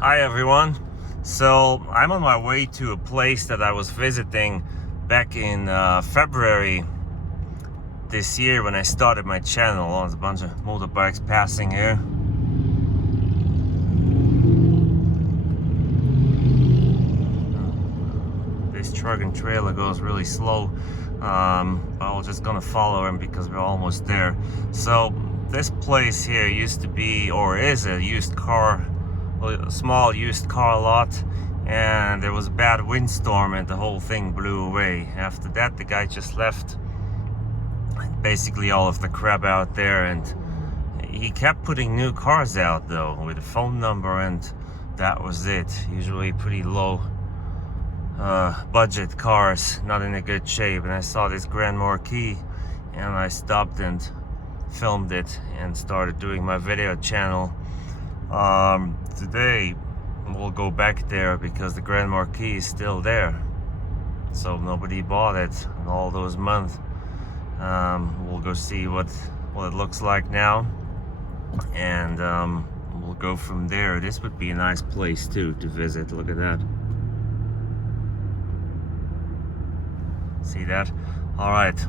Hi everyone. So I'm on my way to a place that I was visiting back in February this year when I started my channel. There's a bunch of motorbikes passing here. This truck and trailer goes really slow. But we're just gonna follow him because we're almost there. So this place here used to be, or is, a small used car lot, and there was a bad windstorm and the whole thing blew away. After that, the guy just left basically all of the crap out there, and he kept putting new cars out though with a phone number, and that was it. Usually pretty low budget cars, not in a good shape. And I saw this Grand Marquis and I stopped and filmed it and started doing my video channel. Today we'll go back there because the Grand Marquis is still there, so nobody bought it in all those months. We'll go see what it looks like now, and we'll go from there. This would be a nice place too to visit. Look at that. See that? All right,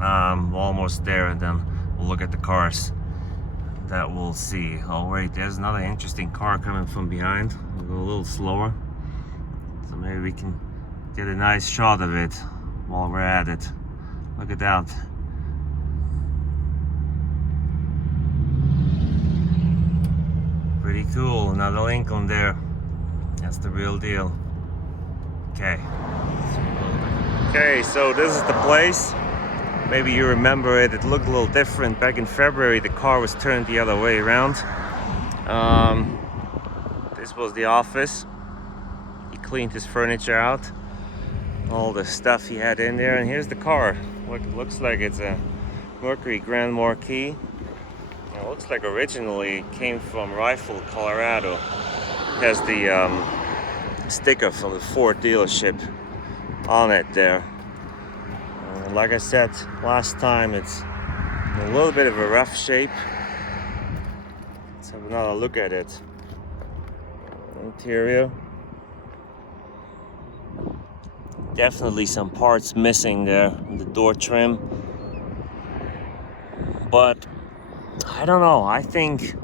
we're almost there, and then we'll look at the cars that we'll see. Oh wait, there's another interesting car coming from behind. We'll go a little slower, so maybe we can get a nice shot of it while we're at it. Look at that. Pretty cool. Another Lincoln there. That's the real deal. Okay, so this is the place. Maybe you remember it. It looked a little different. Back in February, the car was turned the other way around. This was the office. He cleaned his furniture out, all the stuff he had in there, and here's the car. It looks like it's a Mercury Grand Marquis. It looks like originally it came from Rifle, Colorado. It has the sticker from the Ford dealership on it there. Like I said last time, it's in a little bit of a rough shape. Let's have another look at it. Interior. Definitely some parts missing there in the door trim. But I don't know, I think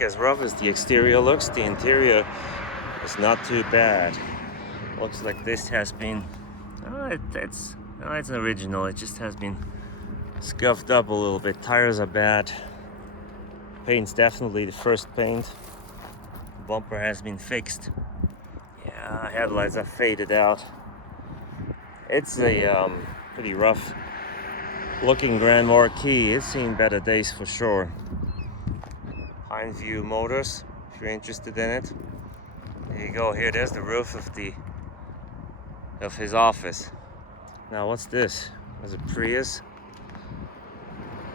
as rough as the exterior looks, the interior is not too bad. Looks like this has been it's an original. It just has been scuffed up a little bit. Tires are bad. Paint's definitely the first paint. The bumper has been fixed. Yeah, headlights are faded out. It's a pretty rough looking Grand Marquis. It's seen better days for sure. View Motors, if you're interested in it. There you go. Here, there's the roof of his office. Now what's this? There's a Prius.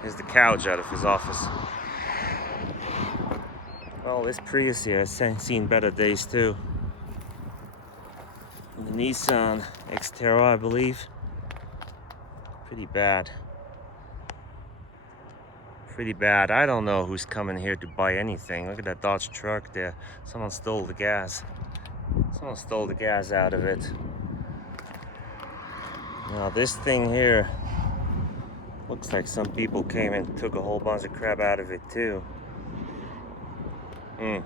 Here's the couch out of his office. Well, this Prius here has seen better days too. The Nissan Xterra, I believe. Pretty bad. I don't know who's coming here to buy anything. Look at that Dodge truck there. Someone stole the gas. Someone stole the gas out of it. Now this thing here looks like some people came and took a whole bunch of crap out of it too. I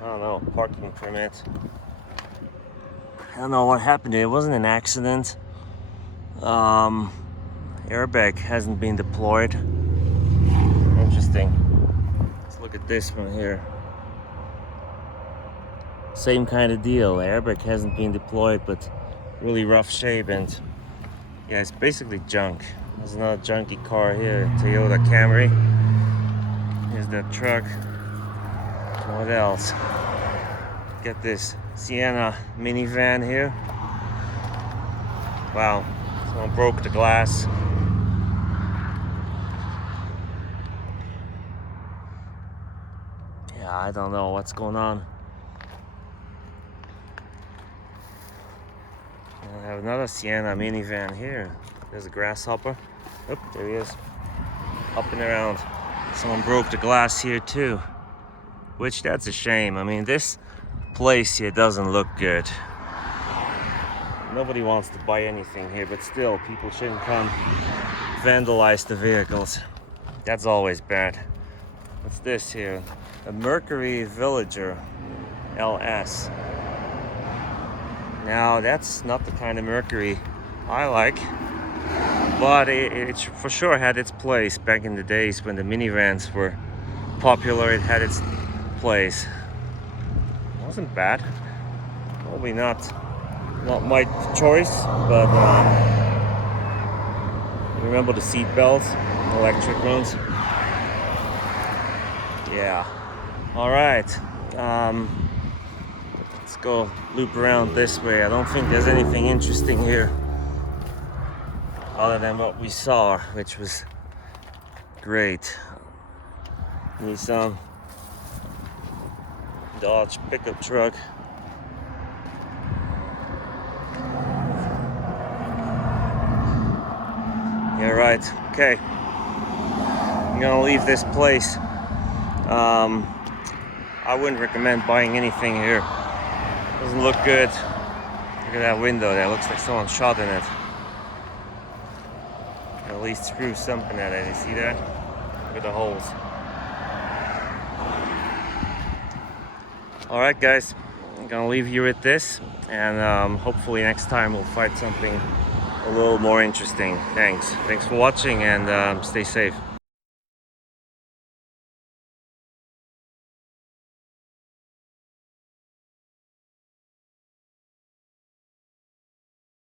don't know, parking permit. I don't know what happened here. It wasn't an accident. Airbag hasn't been deployed. Interesting. Let's look at this one here. Same kind of deal. Airbag hasn't been deployed, but really rough shape, and yeah, it's basically junk. There's another junky car here, Toyota Camry. Here's that truck. What else? Get this Sienna minivan here. Wow, someone broke the glass. Yeah, I don't know what's going on. I have another Sienna minivan here. There's a grasshopper. Oh, there he is. Up and around. Someone broke the glass here too. which that's a shame. I mean, this place here doesn't look good. Nobody wants to buy anything here, but still, people shouldn't come vandalize the vehicles. That's always bad. What's this here? A Mercury Villager LS. Now, that's not the kind of Mercury I like, but it for sure had its place back in the days when the minivans were popular. It had its place. It wasn't bad. Probably not my choice, but remember the seat belts, electric ones. Yeah. All right. Let's go loop around this way. I don't think there's anything interesting here other than what we saw, which was great. Nissan Dodge pickup truck. Yeah, right. Okay. I'm gonna leave this place. I wouldn't recommend buying anything here. Doesn't look good. Look at that window there. Looks like someone shot in it. At least screw something at it. You see that? Look at the holes. Alright guys, I'm gonna leave you with this, and hopefully next time we'll find something a little more interesting. Thanks for watching, and stay safe.